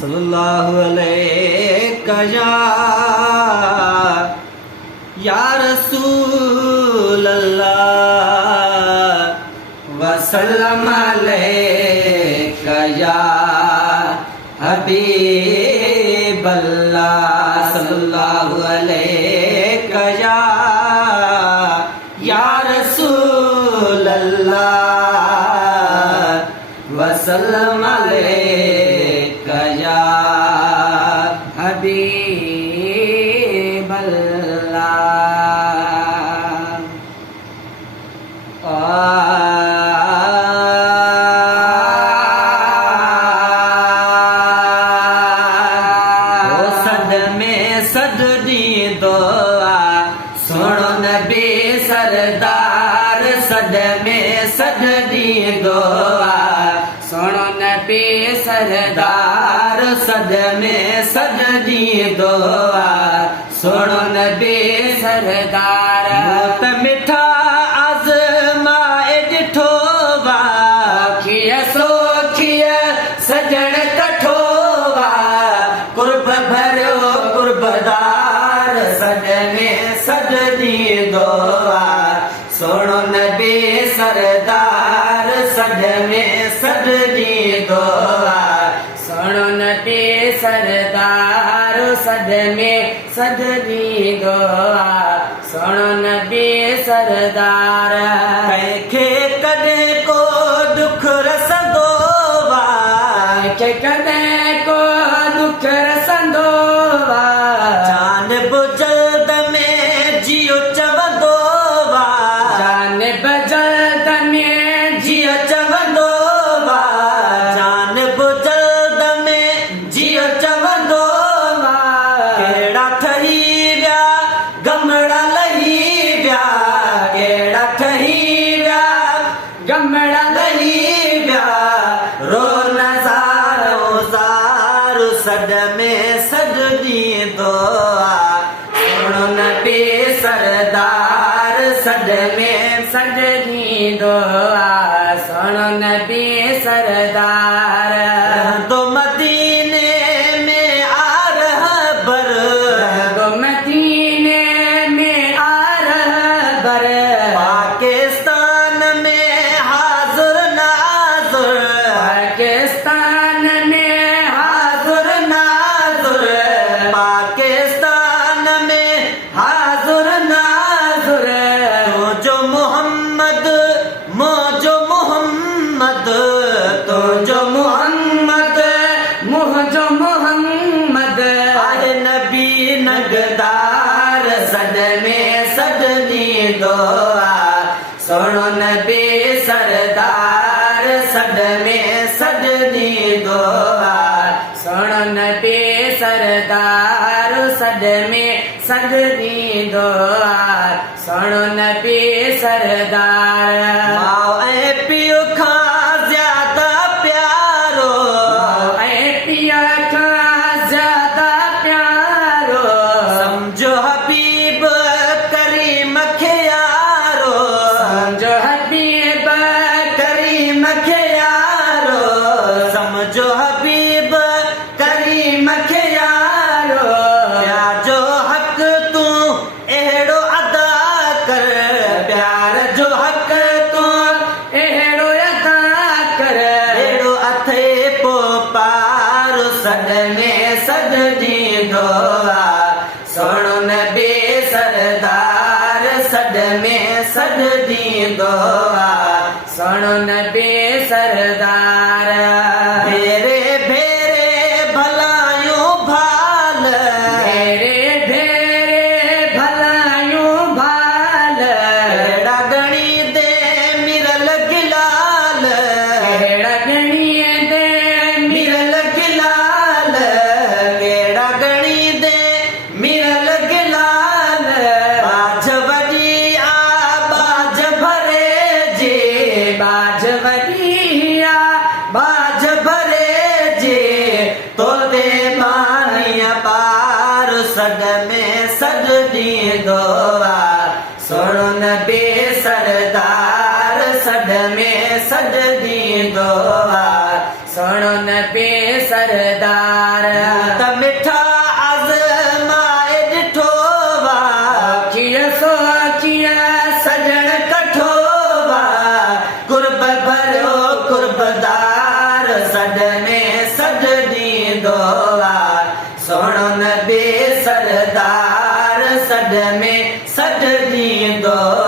सल्लल्लाहु अलैहि या रसूल अल्लाह वसल्लम अलैका या हबीब अल्लाह सल्लल्लाहु अलैका या रसूल अल्लाह वसल्लम अलैका या हबीब सदनी दुआ सुनो नबी सरदार सद में सदनी दुआ सुनो नबी सरदार सद में सदनी दुआ सुनो नबी सरदार त मिठा आज़माए ॾिठो वा खिया सोखिया सजण कठो वा कुर्ब भरियो कुर्बदार सद में सदनी दुआ सुनो नबी सरदार सद में सदनी दुआ सुनो नबी सरदार सद में सदनी दुआ सुनो नबी सरदार कंहिंखे कॾहिं को दुख रसंदो वा कंहिंखे कॾहिं को दुख रसंदो वा जानब जल्द में जियो चवंदो वा जानब जल्द में जियो चवंदो वा जानब जल्द में जियो चवंदो वा कहिड़ा ठही विया गमड़ा लही विया कहिड़ा ठही विया गमड़ा लही विया रो नज़ारो ज़ारो सद में सदनी दुआ सुनो नबी सरदार सद में सदनी दुआ सुनो नबी सरदार दो मदीने में आ रहा बर दो मदीने में आ रहा बर पाकिस्तान में हाजुर नाजुर पाकिस्तान में हाजुर नाजुर पाकिस्तान में हाजुर नाजुर तो जो मोहम्मद मोजो मोहम्मद तो जो मोहम्मद मोजो मोहम्मद आए नबी नगदार सद में सदनी दुआ सुनो नबी सरदार सद में सदनी दुआ सुनो नबी सरदार सद में सदनी दुआ सुनो नबी सरदार माओ ऐ पियो खां ज्यादा प्यारो माओ ऐ पिया खां ज्यादा प्यारो समझो हबीब करीम खे यारो समझो हबीब करीम खे यारो समझो हबीब करीम खे यारो प्यार जो हक तूं अहिड़ो अदा कर प्यार जो हक तूं अहिड़ो अदा कर अहिड़ो अथे पो पार सद में सदनी दुआ सुनो नबी सरदार सद में सदनी दुआ सुनो नबी सरदार भेरे भेरे भलायूं भाल भेरे भेरे भलायूं भाल अहिड़ा गणी दे मिरल गिलाल अहिड़ा गणी दे मिरल गिलाल अहिड़ा गणी दे मिरल गिलाल बाज वॾी आ बाज भरे जे बाज वॾी आ बाज भरे जे तो दे पाणीअ पार सद में सदनी दुआ सुनो नबी सरदार सद में सदनी दुआ सुनो नबी सरदार। सड में सड दी दुआ सोनो नबी सरदार सड में सड दी दुआ